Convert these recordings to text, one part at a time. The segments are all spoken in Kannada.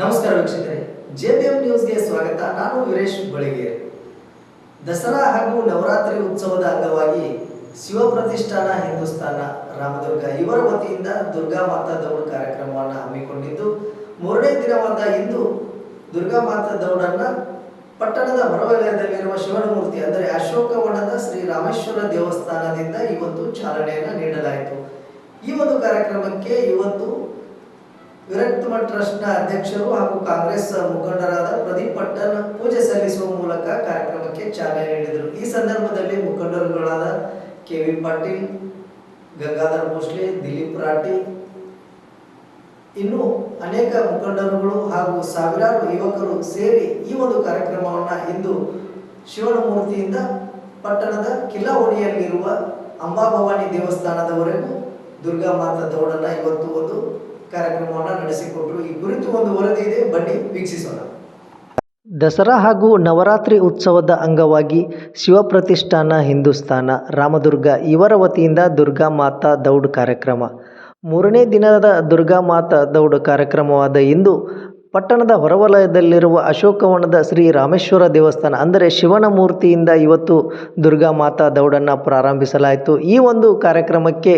ನಮಸ್ಕಾರ ವೀಕ್ಷಕರೇ, ಜೆಬಿಎಂ ನ್ಯೂಸ್ಗೆ ಸ್ವಾಗತ. ನಾನು ವೀರೇಶ್ ಬಳಿಗೆ. ದಸರಾ ಹಾಗೂ ನವರಾತ್ರಿ ಉತ್ಸವದ ಅಂಗವಾಗಿ ಶಿವಪ್ರತಿಷ್ಠಾನ ಹಿಂದೂಸ್ತಾನ ರಾಮದುರ್ಗ ಇವರ ವತಿಯಿಂದ ದುರ್ಗಾ ಮಾತಾ ದೌಡ್ ಕಾರ್ಯಕ್ರಮವನ್ನು ಹಮ್ಮಿಕೊಂಡಿದ್ದು, ಮೂರನೇ ದಿನವಾದ ಇಂದು ದುರ್ಗಾ ಮಾತಾ ದೌಡನ್ನ ಪಟ್ಟಣದ ಹೊರವಲಯದಲ್ಲಿರುವ ಶಿವನ ಮೂರ್ತಿ ಅಂದರೆ ಅಶೋಕವನದ ಶ್ರೀ ರಾಮೇಶ್ವರ ದೇವಸ್ಥಾನದಿಂದ ಇವತ್ತು ಚಾಲನೆಯನ್ನು ನೀಡಲಾಯಿತು. ಈ ಒಂದು ಕಾರ್ಯಕ್ರಮಕ್ಕೆ ಇವತ್ತು ವಿರಕ್ತಮ ಟ್ರಸ್ಟ್ನ ಅಧ್ಯಕ್ಷರು ಹಾಗೂ ಕಾಂಗ್ರೆಸ್ ಮುಖಂಡರಾದ ಪ್ರದೀಪ್ ಪಟ್ಟಣ್ ಪೂಜೆ ಸಲ್ಲಿಸುವ ಮೂಲಕ ಕಾರ್ಯಕ್ರಮಕ್ಕೆ ಚಾಲನೆ ನೀಡಿದರು. ಈ ಸಂದರ್ಭದಲ್ಲಿ ಮುಖಂಡರುಗಳಾದ ಕೆ ವಿ ಪಾಟೀಲ್, ಗಂಗಾಧರ್ ಭೋಸ್ಲೆ, ದಿಲೀಪ್ ರಾಠಿ, ಇನ್ನು ಅನೇಕ ಮುಖಂಡರುಗಳು ಹಾಗೂ ಸಾವಿರಾರು ಯುವಕರು ಸೇರಿ ಈ ಒಂದು ಕಾರ್ಯಕ್ರಮವನ್ನು ಇಂದು ಶಿವನ ಮೂರ್ತಿಯಿಂದ ಪಟ್ಟಣದ ಕಿಲ್ಲಾವಣಿಯಲ್ಲಿರುವ ಅಂಬಾಭವಾನಿ ದೇವಸ್ಥಾನದವರೆಗೂ ದುರ್ಗಾ ಮಾತಾ ದೌಡನ್ನ ಇವತ್ತು ಒಂದು ಕಾರ್ಯಕ್ರಮವನ್ನು ನಡೆಸಿಕೊಟ್ರು. ಈ ಕುರಿತು ಒಂದು ವರದಿ ಇದೆ, ಬನ್ನಿ ವೀಕ್ಷಿಸೋಣ. ದಸರಾ ಹಾಗೂ ನವರಾತ್ರಿ ಉತ್ಸವದ ಅಂಗವಾಗಿ ಶಿವಪ್ರತಿಷ್ಠಾನ ಹಿಂದೂಸ್ತಾನ ರಾಮದುರ್ಗ, ಇವರ ವತಿಯಿಂದ ದುರ್ಗಾ ಮಾತಾ ದೌಡ್ ಕಾರ್ಯಕ್ರಮ. ಮೂರನೇ ದಿನದ ದುರ್ಗಾ ಮಾತಾ ದೌಡ್ ಕಾರ್ಯಕ್ರಮವಾದ ಇಂದು ಪಟ್ಟಣದ ಹೊರವಲಯದಲ್ಲಿರುವ ಅಶೋಕವನದ ಶ್ರೀ ರಾಮೇಶ್ವರ ದೇವಸ್ಥಾನ, ಅಂದರೆ ಶಿವನ ಮೂರ್ತಿಯಿಂದ ಇವತ್ತು ದುರ್ಗಾ ಮಾತಾ ದೌಡನ್ನು ಪ್ರಾರಂಭಿಸಲಾಯಿತು. ಈ ಒಂದು ಕಾರ್ಯಕ್ರಮಕ್ಕೆ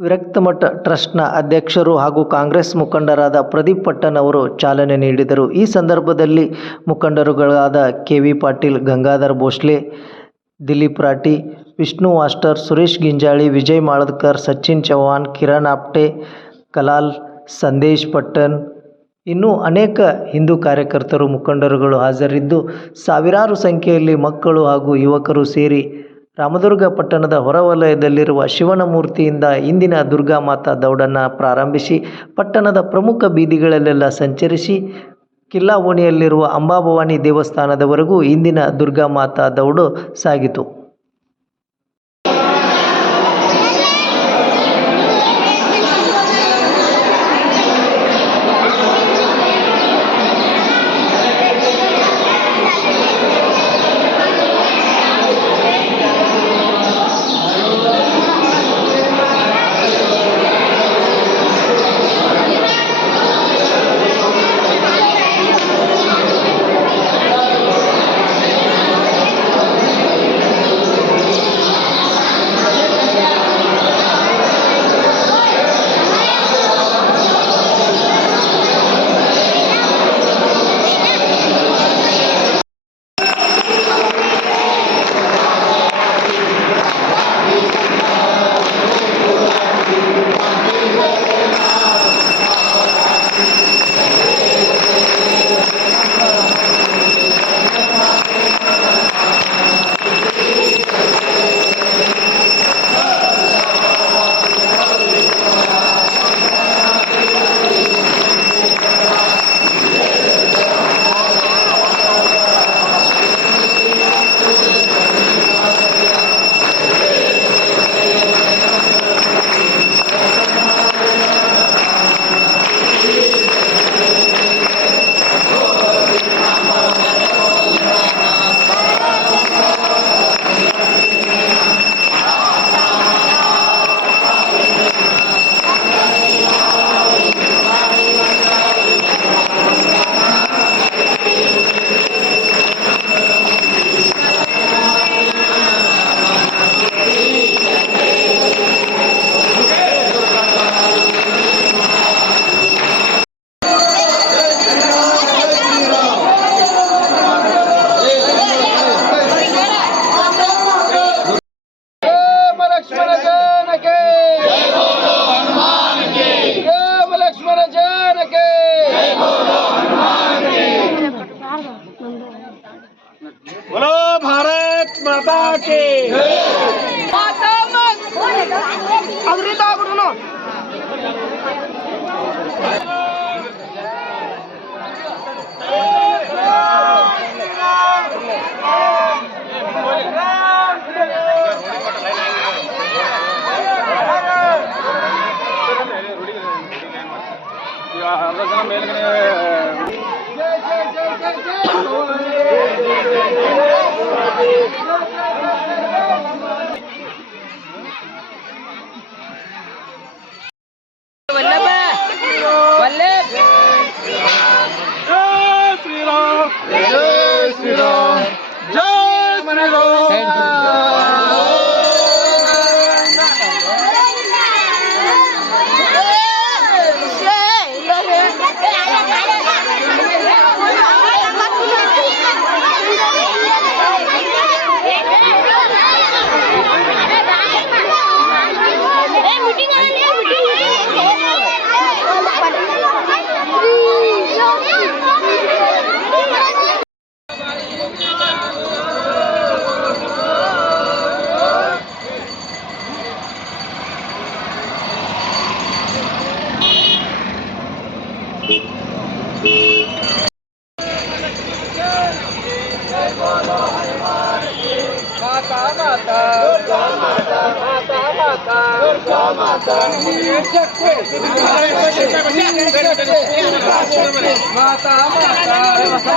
ವಿರಕ್ತಮಠ ಟ್ರಸ್ಟ್ನ ಅಧ್ಯಕ್ಷರು ಹಾಗೂ ಕಾಂಗ್ರೆಸ್ ಮುಖಂಡರಾದ ಪ್ರದೀಪ್ ಪಟ್ಟಣ್ ಅವರು ಚಾಲನೆ ನೀಡಿದರು. ಈ ಸಂದರ್ಭದಲ್ಲಿ ಮುಖಂಡರುಗಳಾದ K V Patil, Gangadhar Bhosle, Dilip Rathi, Vishnu master, Suresh Ginjali, Vijay Maladkar, Sachin Chauhan, Kiran Apte, Kalal, Sandesh Pattan ಇನ್ನೂ ಅನೇಕ ಹಿಂದೂ ಕಾರ್ಯಕರ್ತರು, ಮುಖಂಡರುಗಳು ಹಾಜರಿದ್ದು, ಸಾವಿರಾರು ಸಂಖ್ಯೆಯಲ್ಲಿ ಮಕ್ಕಳು ಹಾಗೂ ಯುವಕರು ಸೇರಿ ರಾಮದುರ್ಗ ಪಟ್ಟಣದ ಹೊರವಲಯದಲ್ಲಿರುವ ಶಿವನ ಮೂರ್ತಿಯಿಂದ ಇಂದಿನ ದುರ್ಗಾ ಮಾತಾ ದೌಡನ್ನು ಪ್ರಾರಂಭಿಸಿ, ಪಟ್ಟಣದ ಪ್ರಮುಖ ಬೀದಿಗಳಲ್ಲೆಲ್ಲ ಸಂಚರಿಸಿ ಕಿಲ್ಲಾ ಓಣಿಯಲ್ಲಿರುವ ಅಂಬಾಭವಾನಿ ದೇವಸ್ಥಾನದವರೆಗೂ ಇಂದಿನ ದುರ್ಗಾ ಮಾತಾ ದೌಡು ಸಾಗಿತು. बोलो भारत माता के। अमृता गुरुनो Oh! మాతా మాతా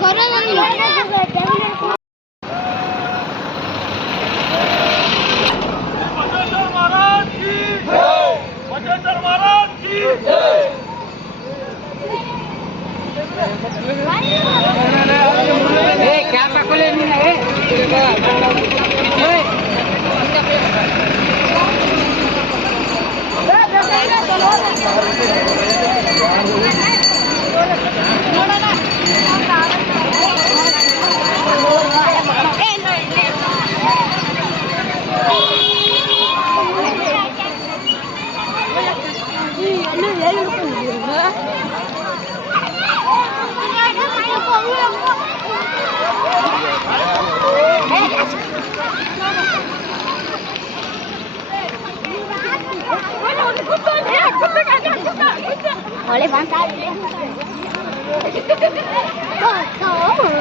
গরম 手 levantar. Go, go, go.